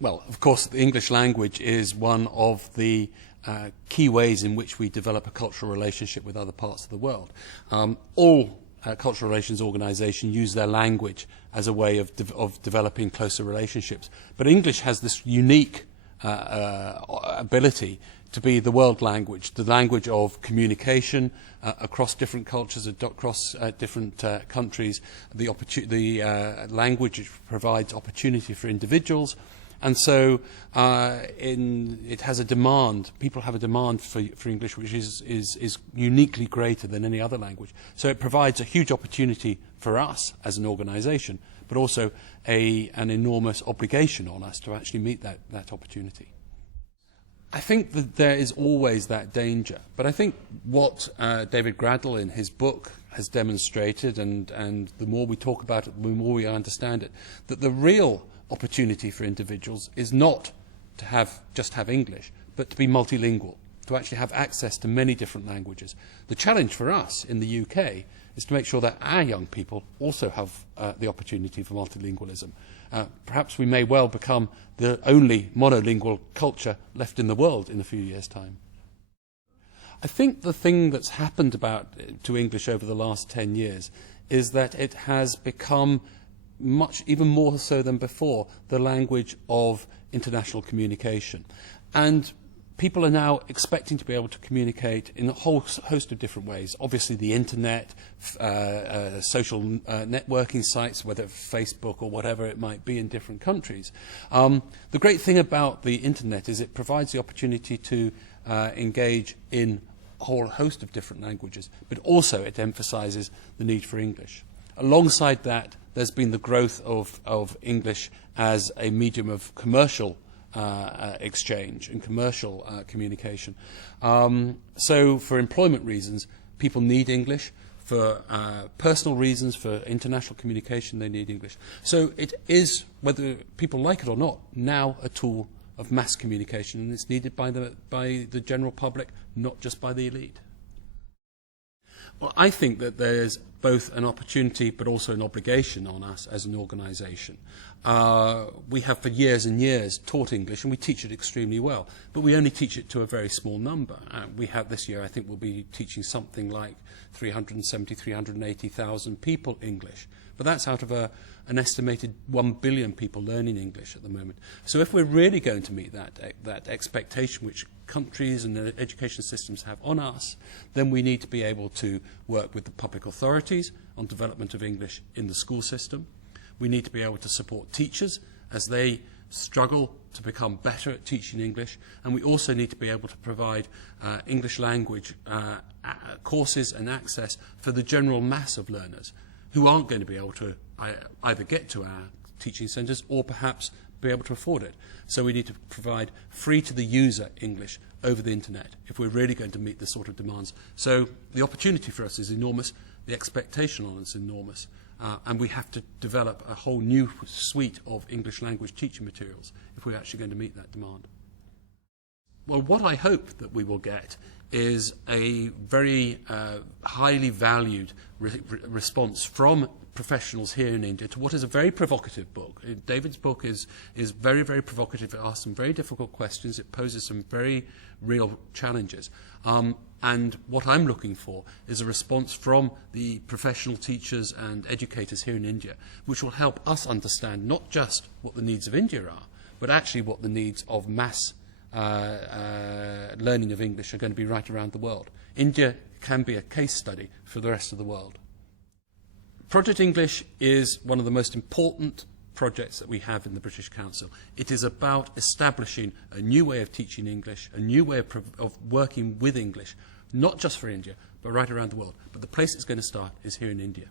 Well, of course, the English language is one of the key ways in which we develop a cultural relationship with other parts of the world. All cultural relations organisations use their language as a way of developing closer relationships. But English has this unique ability to be the world language, the language of communication across different cultures, across different countries, the language which provides opportunity for individuals. And so it has a demand, people have a demand for English which is uniquely greater than any other language. So it provides a huge opportunity for us as an organisation, but also an enormous obligation on us to actually meet that opportunity. I think that there is always that danger, but I think what David Graddle in his book has demonstrated, and the more we talk about it, the more we understand it, that the real opportunity for individuals is not to just have English, but to be multilingual, to actually have access to many different languages. The challenge for us in the UK is to make sure that our young people also have the opportunity for multilingualism. Perhaps we may well become the only monolingual culture left in the world in a few years' time. I think the thing that's happened to English over the last 10 years is that it has become even more so than before, the language of international communication. And people are now expecting to be able to communicate in a whole host of different ways. Obviously the internet, social networking sites, whether Facebook or whatever it might be in different countries. The great thing about the internet is it provides the opportunity to engage in a whole host of different languages, but also it emphasises the need for English. Alongside that, there's been the growth of English as a medium of commercial exchange and commercial communication. So for employment reasons, people need English. For personal reasons, for international communication, they need English. So it is, whether people like it or not, now a tool of mass communication, and it's needed by the general public, not just by the elite. Well, I think that there's both an opportunity but also an obligation on us as an organisation. We have for years and years taught English, and we teach it extremely well, but we only teach it to a very small number. We have this year, I think we'll be teaching something like 380,000 people English, but that's out of an estimated 1 billion people learning English at the moment. So if we're really going to meet that expectation which countries and education systems have on us, then we need to be able to work with the public authorities on development of English in the school system. We need to be able to support teachers as they struggle to become better at teaching English, and we also need to be able to provide English language courses and access for the general mass of learners who aren't going to be able to either get to our teaching centres or perhaps be able to afford it. So we need to provide free to the user English over the internet if we're really going to meet this sort of demands. So the opportunity for us is enormous, the expectation on us is enormous, and we have to develop a whole new suite of English language teaching materials if we're actually going to meet that demand. Well, what I hope that we will get is a very highly valued response from professionals here in India to what is a very provocative book. David's book is very, very provocative. It asks some very difficult questions. It poses some very real challenges. And what I'm looking for is a response from the professional teachers and educators here in India, which will help us understand not just what the needs of India are, but actually what the needs of mass learning of English are going to be right around the world. India can be a case study for the rest of the world. Project English is one of the most important projects that we have in the British Council. It is about establishing a new way of teaching English, a new way of working with English, not just for India, but right around the world. But the place it's going to start is here in India.